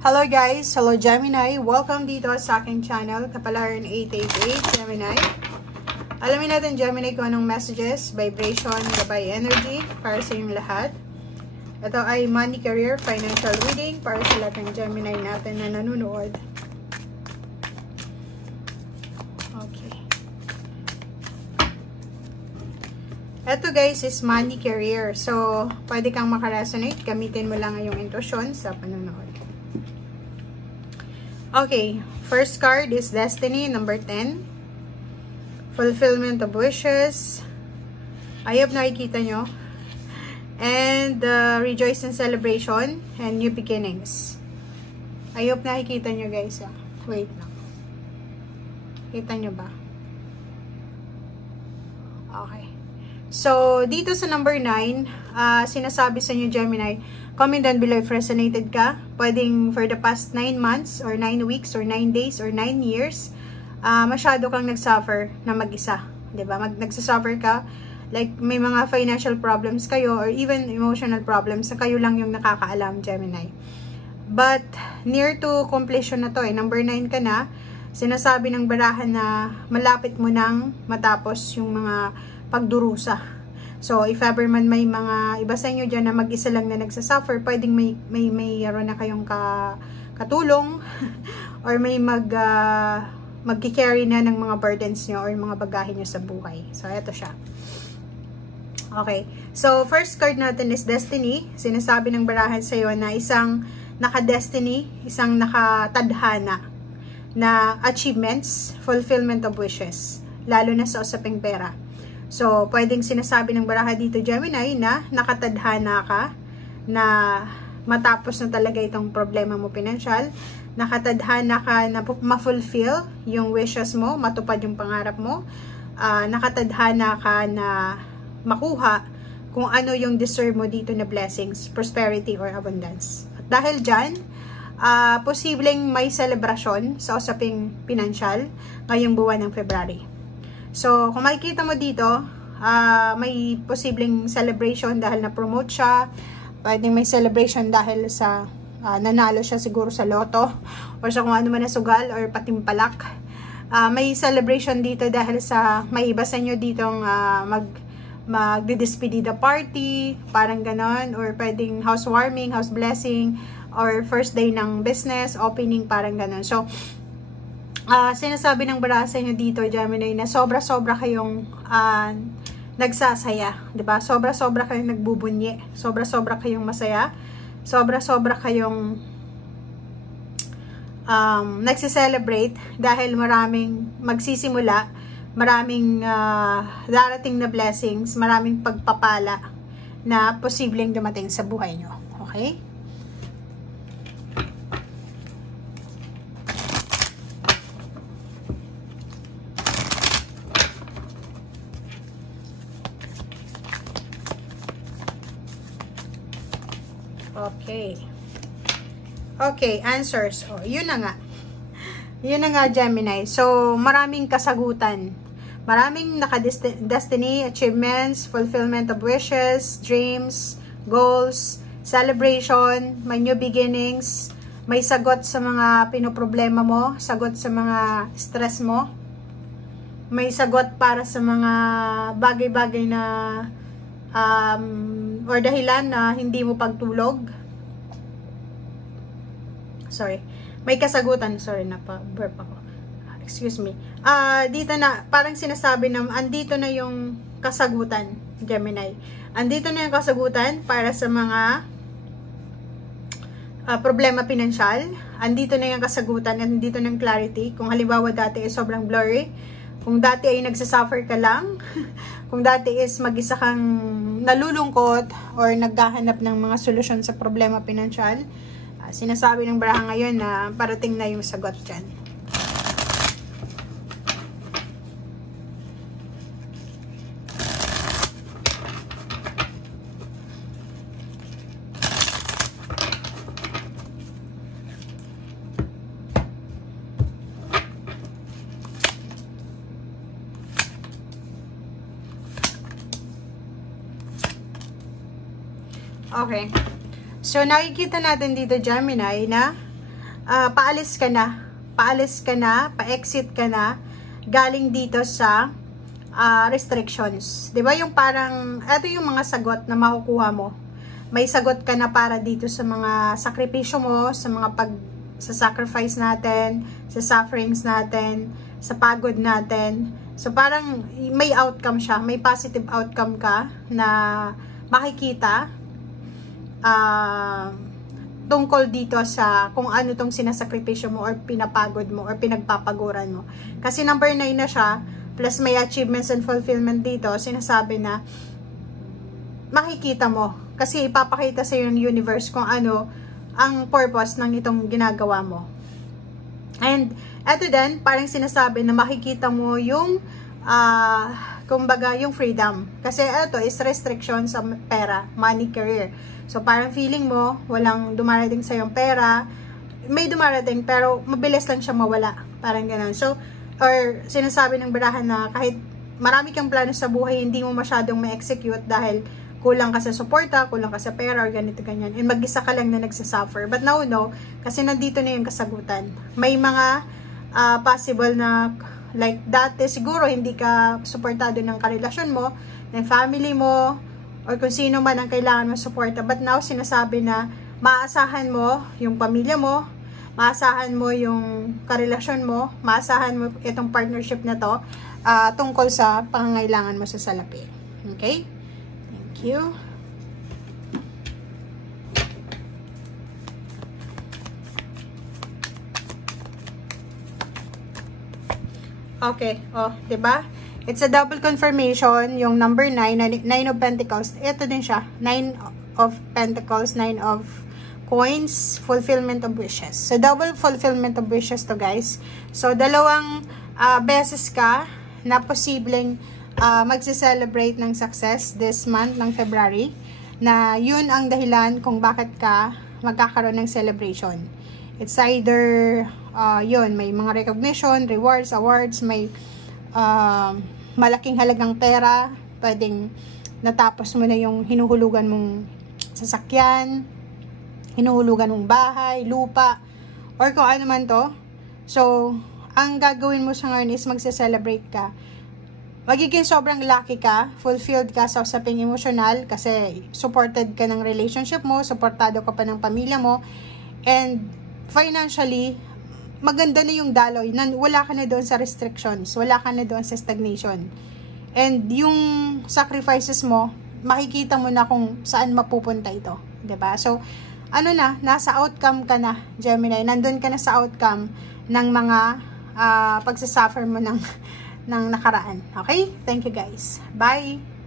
Hello guys! Hello Gemini! Welcome dito sa aking channel, Kapalaran 888 Gemini. Alamin natin Gemini kung anong messages, vibration, gabay energy para sa inyong lahat. Ito ay money, career, financial reading para sa lahat ng Gemini natin na nanonood. Okay. Ito guys is money, career. So, pwede kang makaresonate. Gamitin mo lang yung intuition sa panonood. Okay, first card is Destiny, number 10. Fulfillment of wishes. I hope nakikita nyo. And rejoice in celebration and new beginnings. I hope nakikita nyo guys. Wait lang. Kita nyo ba? Okay. So, dito sa number 9, sinasabi sa inyo Gemini, comment down below if resonated ka. Pwedeng for the past 9 months or 9 weeks or 9 days or 9 years, masyado kang nagsuffer na mag-isa. Diba? Nagsasuffer ka. Like, may mga financial problems kayo or even emotional problems na kayo lang yung nakakaalam, Gemini. But, near to completion na to number 9 ka na, sinasabi ng barahan na malapit mo nang matapos yung mga pagdurusa. So, if ever man may mga iba sa inyo dyan na mag-isa lang na nagsasuffer, pwedeng mayroon na kayong katulong or may mag-carry na ng mga burdens nyo or mga bagahe nyo sa buhay. So, eto siya. Okay. So, first card natin is Destiny. Sinasabi ng barahan sa'yo na isang naka-destiny, isang nakatadhana na achievements, fulfillment of wishes, lalo na sa usaping pera. So, pwedeng sinasabi ng baraha dito, Gemini, na nakatadhana ka, na matapos na talaga itong problema mo pinansyal, nakatadhana ka na ma-fulfill yung wishes mo, matupad yung pangarap mo, nakatadhana ka na makuha kung ano yung deserve mo dito na blessings, prosperity, or abundance. At dahil dyan, posibleng may selebrasyon sa usaping pinansyal ngayong buwan ng February. So, kung makikita mo dito, may posibleng celebration dahil na-promote siya. Pwedeng may celebration dahil sa nanalo siya siguro sa loto or sa kung ano man na sugal or patimpalak. May celebration dito dahil sa may iba sa inyo ditong magdi-despedida party, parang ganon. Or pwedeng housewarming, house blessing, or first day ng business, opening, parang ganon. So, sinasabi ng baraha sa inyo dito, Gemini, na sobra-sobra kayong nagsasaya, 'di ba? Sobra-sobra kayong nagbubunyi, sobra-sobra kayong masaya, sobra-sobra kayong nagse-celebrate dahil maraming magsisimula, maraming darating na blessings, maraming pagpapala na posibleng dumating sa buhay nyo. Okay? Okay. Okay, answers. Oh, yun na nga. Yun na nga, Gemini. So, maraming kasagutan. Maraming naka-destiny, achievements, fulfillment of wishes, dreams, goals, celebration, may new beginnings, may sagot sa mga pinoproblema mo, sagot sa mga stress mo, may sagot para sa mga bagay-bagay na or dahilan na hindi mo pagtulog. Sorry. May kasagutan. Sorry, burp ako. Excuse me. Dito na, parang sinasabi na, andito na yung kasagutan, Gemini. Andito na yung kasagutan para sa mga problema pinansyal. Andito na yung kasagutan, andito na yung clarity. Kung halimbawa dati ay sobrang blurry, kung dati ay nagsasuffer ka lang, kung dati is mag-isa kang nalulungkot or naghahanap ng mga solusyon sa problema pinansyal, sinasabi ng baraha ngayon na parating na yung sagot dyan. Okay. So, nakikita natin dito, Gemini, na paalis ka na, pa-exit ka na, galing dito sa restrictions. 'Di ba yung parang, ito yung mga sagot na makukuha mo. May sagot ka na para dito sa mga sakripisyo mo, sa mga sa sacrifice natin, sa sufferings natin, sa pagod natin. So parang may outcome siya, may positive outcome ka na makikita tungkol dito sa kung ano tong sinasakripisyo mo or pinapagod mo or pinagpapaguran mo. Kasi number 9 na siya, plus may achievements and fulfillment dito, sinasabi na makikita mo. Kasi ipapakita sa iyo ng universe kung ano ang purpose ng itong ginagawa mo. And eto din, parang sinasabi na makikita mo yung kumbaga yung freedom. Kasi ito is restriction sa pera, money, career. So parang feeling mo walang dumarating sa yung pera, may dumarating pero mabilis lang siya mawala. Parang ganun. So or sinasabi ng barahan na kahit marami kang plano sa buhay, hindi mo masyadong ma-execute dahil kulang ka sa suporta, kulang ka sa pera, or ganito, ganyan. And mag-isa ka lang na nagsasuffer. But now, no, kasi nandito na yung kasagutan. May mga possible na, like dati, siguro hindi ka suportado ng karelasyon mo, ng family mo, or kung sino man ang kailangan mo suporta. But now, sinasabi na maasahan mo yung pamilya mo, maasahan mo yung karelasyon mo, maasahan mo itong partnership na to, tungkol sa pangangailangan mo sa salapi. Okay? Thank you. Okay, oh, 'di ba? It's a double confirmation, yung number 9, 9 of Pentacles. Ito din siya, 9 of Pentacles, 9 of Coins, fulfillment of wishes. So double fulfillment of wishes to, guys. So dalawang beses ka na posibleng magse-celebrate ng success this month ng February, na yun ang dahilan kung bakit ka magkakaroon ng celebration. It's either yun, may mga recognition, rewards, awards, may malaking halagang pera, pwedeng natapos mo na yung hinuhulugan mong sasakyan, hinuhulugan mong bahay, lupa, or kung ano man to. So ang gagawin mo sa ngayon is magse-celebrate ka. Magiging sobrang lucky ka, fulfilled ka sa usaping emosyonal kasi supported ka ng relationship mo, supportado ka pa ng pamilya mo, and financially, maganda na yung daloy, wala ka na doon sa restrictions, wala ka na doon sa stagnation. And yung sacrifices mo, makikita mo na kung saan mapupunta ito. 'Di ba? So, ano na, nasa outcome ka na, Gemini, nandun ka na sa outcome ng mga pagsasuffer mo ng nakaraan. Okay? Thank you, guys. Bye!